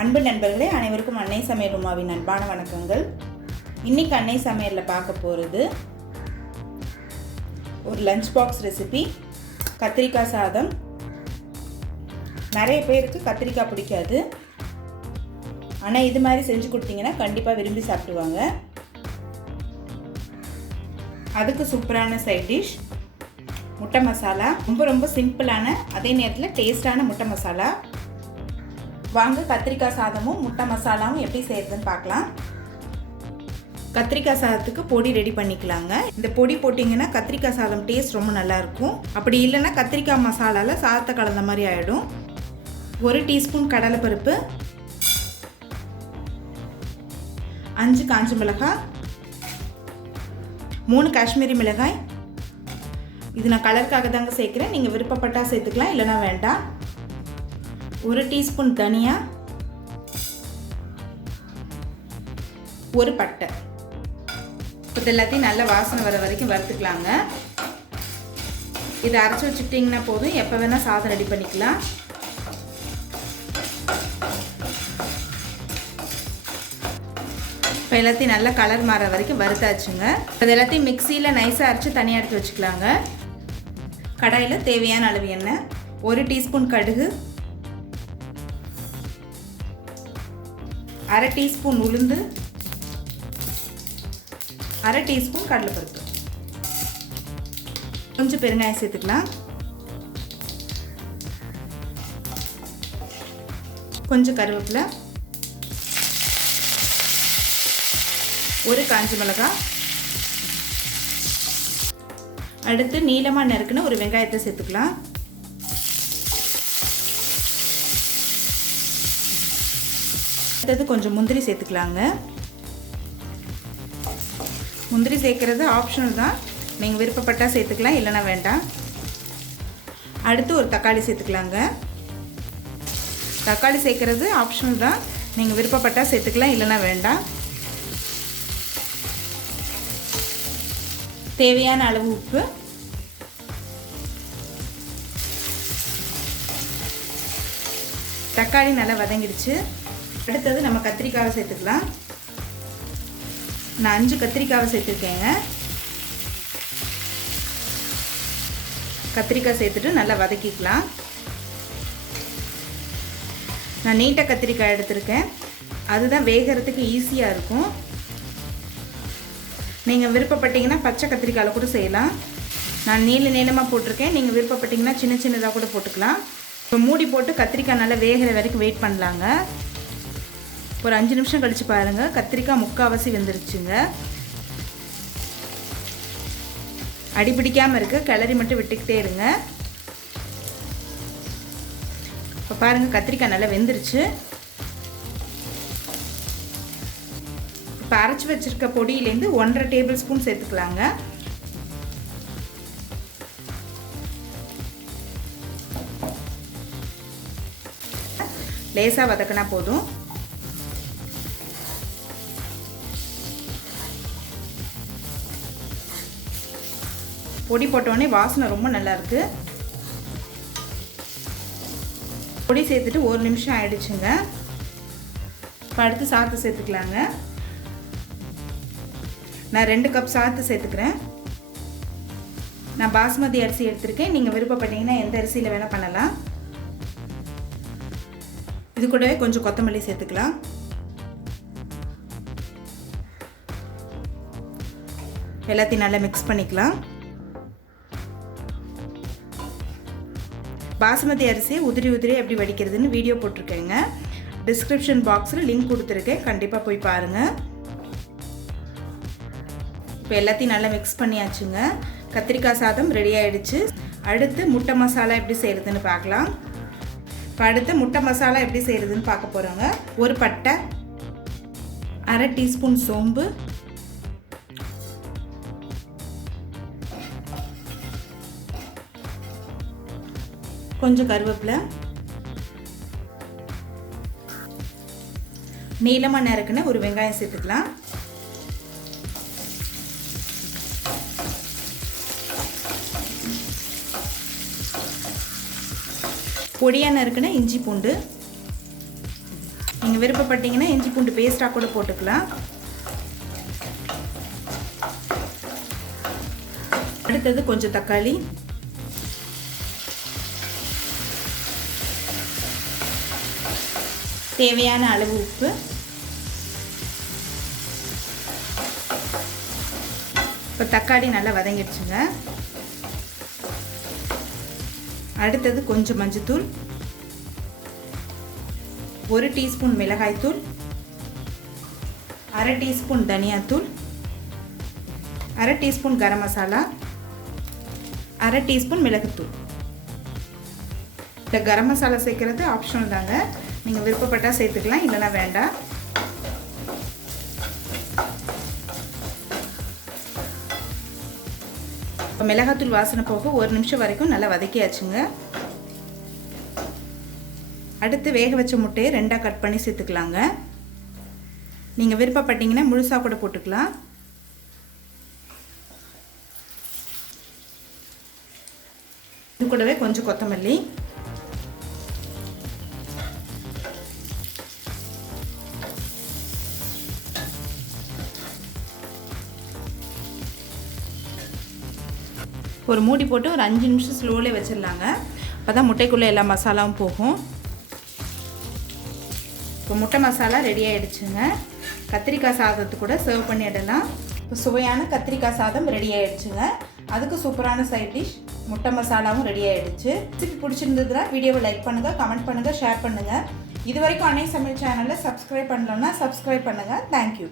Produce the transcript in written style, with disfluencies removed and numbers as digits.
அன்பு நண்பர்களே, அனைவருக்கும் அன்னை சமையல் உமாவின் அன்பான வணக்கங்கள். இன்றைக்கி அன்னை சமையலில் பார்க்க போகிறது ஒரு லஞ்ச் பாக்ஸ் ரெசிபி, கத்திரிக்காய் சாதம். நிறைய பேருக்கு கத்திரிக்காய் பிடிக்காது, ஆனால் இது மாதிரி செஞ்சு கொடுத்தீங்கன்னா கண்டிப்பாக விரும்பி சாப்பிடுவாங்க. அதுக்கு சூப்பரான சைட் டிஷ் முட்டை மசாலா. ரொம்ப சிம்பிளான அதே நேரத்தில் டேஸ்டான முட்டை மசாலா. வாங்க கத்திரிக்காய் சாதமும் முட்டை மசாலாவும் எப்படி செய்யறதுன்னு பார்க்கலாம். கத்திரிக்காய் சாதத்துக்கு பொடி ரெடி பண்ணிக்கலாங்க. இந்த பொடி போட்டிங்கன்னா கத்திரிக்காய் சாதம் டேஸ்ட் ரொம்ப நல்லாயிருக்கும். அப்படி இல்லைன்னா கத்திரிக்காய் மசாலாவில் சாதத்தை கலந்த மாதிரி ஆகிடும். 1 டீஸ்பூன் கடலைப்பருப்பு, 5 காஞ்ச மிளகாய், 3 காஷ்மீரி மிளகாய். இது நான் கலருக்காக தாங்க சேர்க்குறேன், நீங்கள் விருப்பப்பட்டால் சேர்த்துக்கலாம், இல்லைனா வேண்டாம். 1 டீஸ்பூன் தனியா, 1 பட்டை. இது எல்லாத்தையும் நல்ல வாசனை வர வரைக்கும் வறுத்துக்கலாங்க. இதை அரைச்சி வச்சுக்கிட்டிங்கன்னா போதும், எப்போ வேணால் சாதம் ரெடி பண்ணிக்கலாம். இப்போ எல்லாத்தையும் நல்லா கலர் மாற வரைக்கும் வறுத்தாச்சுங்க. அது எல்லாத்தையும் மிக்சியில் நைஸாக அரைச்சி தனியாக எடுத்து வச்சுக்கலாங்க. கடாயில் தேவையான அளவு எண்ணெய், 1 டீஸ்பூன் கடுகு, 1/2 டீஸ்பூன் உளுந்து, 1/2 டீஸ்பூன் கடலைப்பருப்பு, கொஞ்சம் பெருங்காயம் சேர்த்துக்கலாம், கொஞ்சம் கருவேப்பிலை, 1 காஞ்ச மிளகாய். அடுத்து நீளமாக நறுக்குன ஒரு வெங்காயத்தை சேர்த்துக்கலாம். அடுத்தது கொஞ்சம் முந்திரி சேர்த்துக்கலாங்க. முந்திரி சேர்க்குறது ஆப்ஷனல் தான், நீங்கள் விருப்பப்பட்டால் சேர்த்துக்கலாம், இல்லைனா வேண்டாம். அடுத்து ஒரு தக்காளி சேர்த்துக்கலாங்க. தக்காளி சேர்க்குறது ஆப்ஷனல் தான், நீங்கள் விருப்பப்பட்டால் சேர்த்துக்கலாம், இல்லைனா வேண்டாம். தேவையான அளவு உப்பு, தக்காளி நல்லா வதங்கிடுச்சு. அடுத்தது நம்ம கத்திரிக்காவை சேர்த்துக்கலாம். நான் 5 கத்திரிக்காவை சேர்த்துருக்கேங்க. கத்திரிக்காய் சேர்த்துட்டு நல்லா வதக்கிக்கலாம். நான் நீட்ட கத்திரிக்காய் எடுத்திருக்கேன், அதுதான் வேகிறதுக்கு ஈஸியாக இருக்கும். நீங்கள் விருப்பப்பட்டீங்கன்னா பச்சை கத்திரிக்காயில் கூட செய்யலாம். நான் நீளமாக போட்டிருக்கேன், நீங்கள் விருப்பப்பட்டீங்கன்னா சின்னதாக கூட போட்டுக்கலாம். இப்போ மூடி போட்டு கத்திரிக்காய் நல்லா வேகிற வரைக்கும் வெயிட் பண்ணலாங்க. ஒரு 5 நிமிஷம் கழித்து பாருங்கள், கத்திரிக்காய் முக்கால்வாசி வெந்துருச்சுங்க. அடிப்பிடிக்காமல் இருக்க கிளறி மட்டும் விட்டுக்கிட்டே இருங்க. இப்போ பாருங்கள், கத்திரிக்காய் நல்லா வெந்துருச்சு. இப்போ அரைச்சி வச்சுருக்க பொடியிலேருந்து 1.5 டேபிள் ஸ்பூன் சேர்த்துக்கலாங்க. லேசாக வதக்கினா போதும். பொடி போட்டோடனே வாசனை ரொம்ப நல்லாயிருக்கு. பொடி சேர்த்துட்டு 1 நிமிஷம் ஆயிடுச்சுங்க. இப்போ அடுத்து சாத்து சேர்த்துக்கலாங்க. நான் 2 கப் சாத்து சேர்த்துக்கிறேன். நான் பாஸ்மதி அரிசி எடுத்திருக்கேன், நீங்கள் விருப்பப்பட்டீங்கன்னா எந்த அரிசியில் வேணால் பண்ணலாம். இது கூடவே கொஞ்சம் கொத்தமல்லி சேர்த்துக்கலாம். எல்லாத்தையும் நல்லா மிக்ஸ் பண்ணிக்கலாம். பாஸ்மதி அரிசியை உதிரி எப்படி வடிக்கிறதுன்னு வீடியோ போட்டிருக்கேங்க. டிஸ்கிரிப்ஷன் பாக்ஸில் லிங்க் கொடுத்துருக்கேன், கண்டிப்பாக போய் பாருங்கள். இப்போ எல்லாத்தையும் நல்லா மிக்ஸ் பண்ணியாச்சுங்க. கத்திரிக்காய் சாதம் ரெடி ஆகிடுச்சு. அடுத்து முட்டை மசாலா எப்படி செய்கிறதுன்னு பார்க்கலாம். இப்போ அடுத்து முட்டை மசாலா எப்படி செய்கிறதுன்னு பார்க்க போகிறோங்க. 1 பட்டை, 1/2 டீஸ்பூன் சோம்பு, கொஞ்சம் கருவேப்பிலை, நீளமாக நறுக்குன ஒரு வெங்காயம் சேர்த்துக்கலாம். பொடியாக நறுக்குன இஞ்சி பூண்டு, நீங்கள் விருப்பப்பட்டீங்கன்னா இஞ்சி பூண்டு பேஸ்ட்டாக கூட போட்டுக்கலாம். அடுத்தது கொஞ்சம் தக்காளி, தேவையான அளவு உப்பு, இப்போ தக்காளி நல்லா வதங்கிடுச்சுங்க. அடுத்தது கொஞ்சம் மஞ்சத்தூள், 1 டீஸ்பூன் மிளகாய்த்தூள், 1/2 டீஸ்பூன் தனியாத்தூள், 1/2 டீஸ்பூன் கரம் மசாலா, 1/2 டீஸ்பூன் மிளகுத்தூள். இந்த கரம் மசாலா சேர்க்குறது ஆப்ஷனல் தாங்க, நீங்கள் விருப்பப்பட்டால் சேர்த்துக்கலாம், இல்லைனா வேண்டாம். இப்போ மிளகாத்தூள் வாசனை போக 1 நிமிஷம் வரைக்கும் நல்லா வதக்கியாச்சுங்க. அடுத்து வேக வச்ச முட்டையை 2ஆக கட் பண்ணி சேர்த்துக்கலாங்க. நீங்கள் விருப்பப்பட்டீங்கன்னா முழுசாக கூட போட்டுக்கலாம். இது கூடவே கொஞ்சம் கொத்தமல்லி, ஒரு மூடி போட்டு ஒரு 5 நிமிஷம் ஸ்லோலே வச்சிடலாங்க. அப்போ தான் முட்டைக்குள்ளே எல்லா மசாலாவும் போகும். இப்போ முட்டை மசாலா ரெடி ஆகிடுச்சுங்க. கத்திரிக்காய் சாதத்து கூட சர்வ் பண்ணிடலாம். இப்போ சுவையான கத்திரிக்காய் சாதம் ரெடி ஆகிடுச்சுங்க. அதுக்கு சூப்பரான சைட் டிஷ் முட்டை மசாலாவும் ரெடி ஆகிடுச்சு. ரெசிபி பிடிச்சிருந்ததுன்னா வீடியோவை லைக் பண்ணுங்கள், கமெண்ட் பண்ணுங்கள், ஷேர் பண்ணுங்கள். இது வரைக்கும் அன்னை சமையல் சேனலில் சப்ஸ்கிரைப் பண்ணலன்னா சப்ஸ்கிரைப் பண்ணுங்கள். தேங்க்யூ.